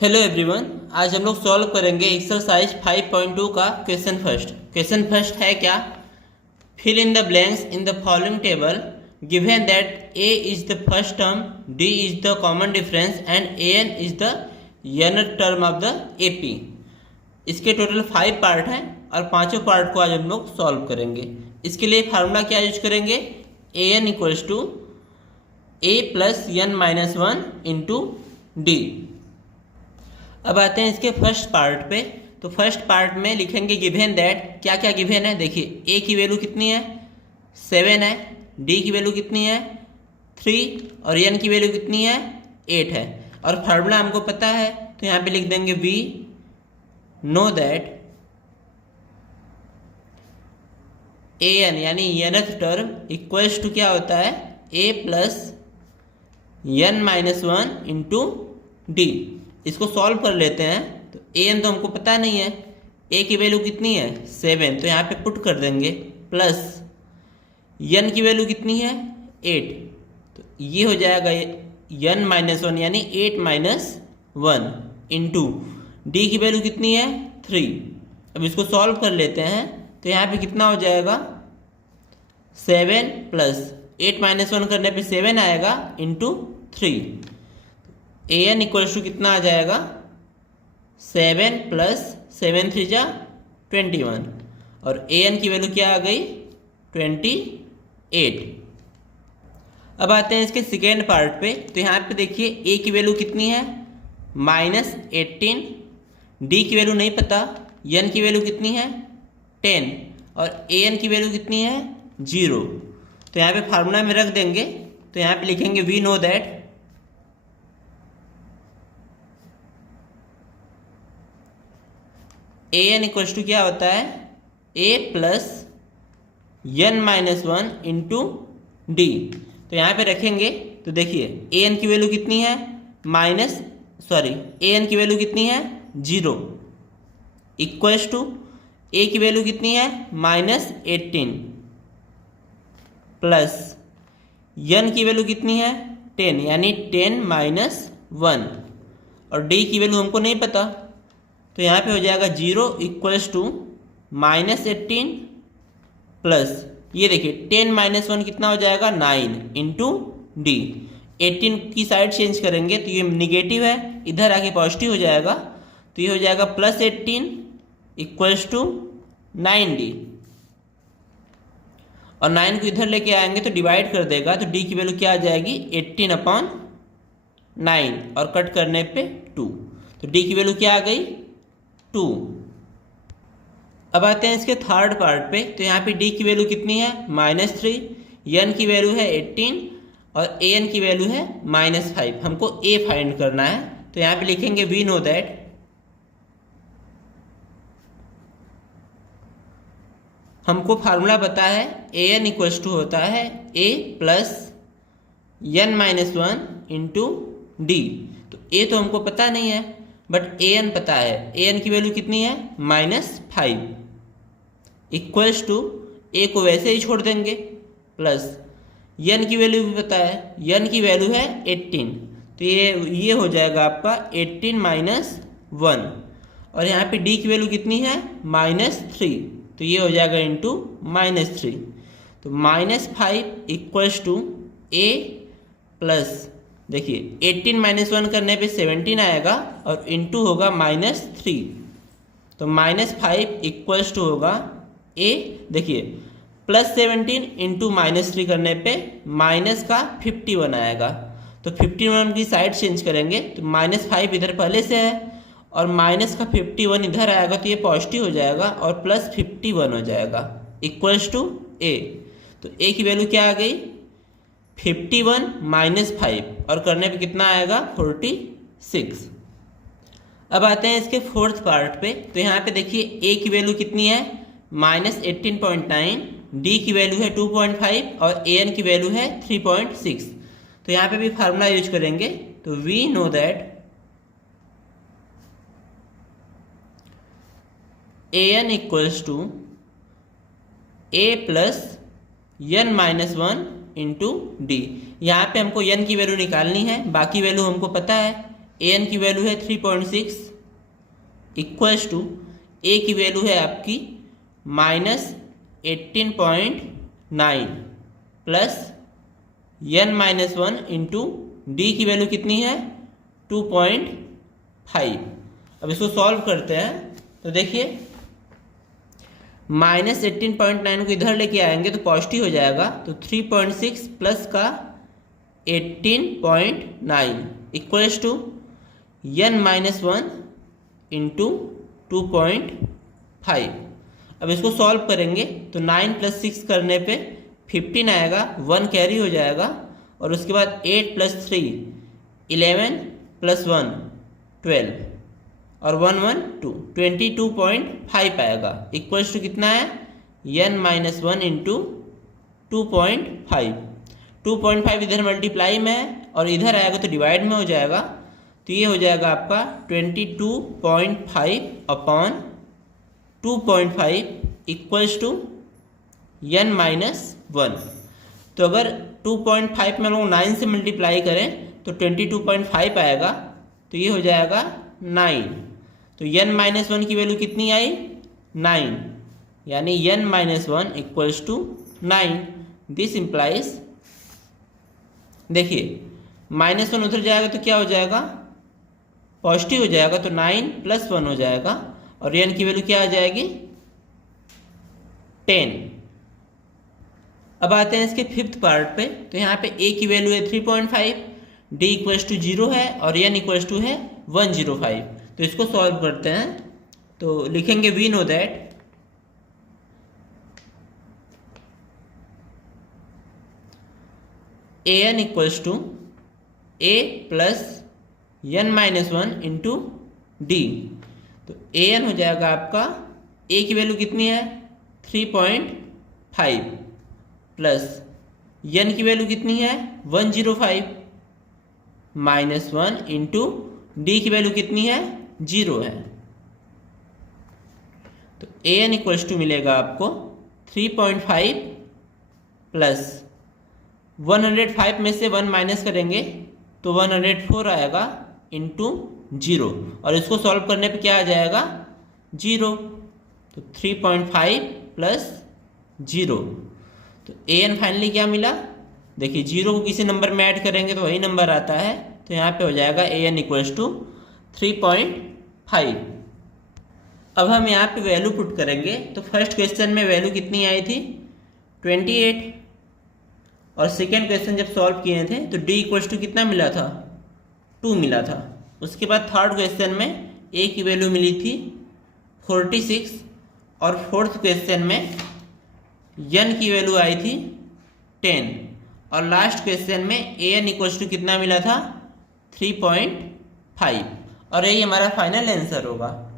Hello everyone, आज हम लोग सॉल्व करेंगे एक्सरसाइज 5.2 का क्वेश्चन फर्स्ट है क्या। Fill in the blanks in the following table given that a is the first term, d is the common difference and a n is the nth term of the AP. इसके total 5 part हैं और पांचों part को आज हम लोग solve करेंगे। इसके लिए फार्मूला क्या यूज करेंगे, A N equals to A plus N minus one into D. अब आते हैं इसके फर्स्ट पार्ट पे। तो फर्स्ट पार्ट में लिखेंगे गिवन दैट, क्या क्या गिवन है देखिए। ए की वैल्यू कितनी है 7 है, डी की वैल्यू कितनी है 3 और एन की वैल्यू कितनी है 8 है। और फार्मूला हमको पता है तो यहाँ पे लिख देंगे we know that A N यानी nth टर्म इक्वल्स टू क्या होता है A plus N minus one into D. इसको सॉल्व कर लेते हैं। तो ए एन तो हमको पता नहीं है, ए की वैल्यू कितनी है 7 तो यहाँ पे पुट कर देंगे, प्लस एन की वैल्यू कितनी है 8 तो ये हो जाएगा एन माइनस वन यानी 8 माइनस वन इंटू डी की वैल्यू कितनी है 3। अब इसको सॉल्व कर लेते हैं तो यहाँ पे कितना हो जाएगा 7 प्लस 8 माइनस वन करने पे 7 आएगा into 3। A N equals to कितना आ जाएगा 7 प्लस 7 3 जा 21 और ए एन की वैल्यू क्या आ गई 28। अब आते हैं इसके सेकेंड पार्ट पे। तो यहाँ पे देखिए ए की वैल्यू कितनी है -18, डी की वैल्यू नहीं पता, एन की वैल्यू कितनी है 10 और ए एन की वैल्यू कितनी है 0। तो यहाँ पे फार्मूला में रख देंगे। तो यहाँ पे लिखेंगे we know that A N equals to क्या होता है A plus N minus one into D. तो यहाँ पे रखेंगे तो देखिए ए एन की वैल्यू कितनी है ए एन की वैल्यू कितनी है 0 इक्वल्स टू ए की वैल्यू कितनी है -18 प्लस एन की वैल्यू कितनी है 10 यानी 10 माइनस 1 और डी की वैल्यू हमको नहीं पता। तो यहाँ पे हो जाएगा 0 इक्वल्स टू -18 प्लस ये देखिए 10 माइनस 1 कितना हो जाएगा 9 इंटू डी। 18 की साइड चेंज करेंगे तो ये निगेटिव है, इधर आके पॉजिटिव हो जाएगा। तो ये हो जाएगा +18 इक्वल्स टू 9D और 9 को इधर लेके आएंगे तो डिवाइड कर देगा। तो डी की वैल्यू क्या आ जाएगी 18/9 और कट करने पे 2। तो डी की वैल्यू क्या आ गई 2। अब आते हैं इसके थर्ड पार्ट पे। तो यहाँ पे डी की वैल्यू कितनी है -3, एन की वैल्यू है 18 और ए एन की वैल्यू है -5। हमको ए फाइंड करना है। तो यहाँ पे लिखेंगे वी नो दैट हमको फार्मूला पता है ए एन इक्वल्स टू होता है A plus N minus one into D. तो ए तो हमको पता नहीं है बट ए एन पता है। ए एन की वैल्यू कितनी है -5 इक्वल्स टू ए को वैसे ही छोड़ देंगे, प्लस एन की वैल्यू भी पता है, एन की वैल्यू है 18 तो ये हो जाएगा आपका 18 माइनस 1 और यहाँ पे डी की वैल्यू कितनी है -3 तो ये हो जाएगा इंटू -3। तो -5 इक्वल्स टू ए प्लस देखिए 18 माइनस 1 करने पे 17 आएगा और इंटू होगा -3। तो -5 इक्वल्स टू होगा ए देखिए +17 इंटू -3 करने पे माइनस का 51 आएगा। तो 51 की साइड चेंज करेंगे तो -5 इधर पहले से है और माइनस का 51 इधर आएगा तो ये पॉजिटिव हो जाएगा और +51 हो जाएगा इक्वल्स टू ए। तो ए की वैल्यू क्या आ गई 51 -5 और करने पे कितना आएगा 46। अब आते हैं इसके फोर्थ पार्ट पे। तो यहाँ पे देखिए ए की वैल्यू कितनी है -18.9, डी की वैल्यू है 2.5 और ए एन की वैल्यू है 3.6। तो यहाँ पे भी फार्मूला यूज करेंगे। तो we know that A N equals to A plus N minus one into d. यहाँ पे हमको एन की वैल्यू निकालनी है, बाकी वैल्यू हमको पता है ए एन की वैल्यू है 3.6 इक्वल्स टू ए की वैल्यू है आपकी -18.9 प्लस n-1 इंटू डी की वैल्यू कितनी है 2.5। अब इसको सॉल्व करते हैं तो देखिए -18.9 को इधर लेके आएंगे तो पॉजिटिव हो जाएगा, तो 3.6 प्लस का 18.9 इक्वल्स टू n-1 इंटू 2.5। अब इसको सॉल्व करेंगे तो 9 + 6 करने पे 15 आएगा, 1 कैरी हो जाएगा और उसके बाद 8 + 3 11 + 1 12 और 1 1 2 22.5 आएगा इक्वल्स टू कितना है n-1 इंटू 2.5। 2.5 इधर मल्टीप्लाई में है और इधर आएगा तो डिवाइड में हो जाएगा, तो ये हो जाएगा आपका 22.5 अपॉन 2.5 इक्वल्स टू n-1। तो अगर 2.5 में हम लोग 9 से मल्टीप्लाई करें तो 22.5 आएगा, तो ये हो जाएगा 9। तो n-1 की वैल्यू कितनी आई 9, यानी n-1 equals to 9। This implies, देखिए -1 उधर जाएगा तो क्या हो जाएगा पॉजिटिव हो जाएगा, तो 9 + 1 हो जाएगा और n की वैल्यू क्या आ जाएगी 10। अब आते हैं इसके फिफ्थ पार्ट पे, तो यहाँ पे a की वैल्यू है 3.5, d इक्वल्स टू 0 है और n इक्वल्स टू है 105। तो इसको सॉल्व करते हैं, तो लिखेंगे we know that an equals to a plus n-1 into D. तो an हो जाएगा आपका, a की वैल्यू कितनी है 3.5 प्लस n की वैल्यू कितनी है 105 -1 इंटू डी की वैल्यू कितनी है 0 है। तो an इक्वल्स टू मिलेगा आपको 3.5 प्लस 105 में से 1 माइनस करेंगे तो 104 आएगा इंटू 0 और इसको सॉल्व करने पे क्या आ जाएगा 0। तो 3.5 प्लस 0, तो an फाइनली क्या मिला, देखिए 0 को किसी नंबर में ऐड करेंगे तो वही नंबर आता है, तो यहाँ पे हो जाएगा an इक्वल्स टू 3.5। अब हम यहाँ पे वैल्यू पुट करेंगे, तो फर्स्ट क्वेश्चन में वैल्यू कितनी आई थी 28 और सेकेंड क्वेश्चन जब सॉल्व किए थे तो d इक्वल्स टू कितना मिला था 2 मिला था। उसके बाद थर्ड क्वेश्चन में a की वैल्यू मिली थी 46 और फोर्थ क्वेश्चन में n की वैल्यू आई थी 10 और लास्ट क्वेश्चन में an इक्वल्स टू कितना मिला था 3.5 और यही हमारा फाइनल आंसर होगा।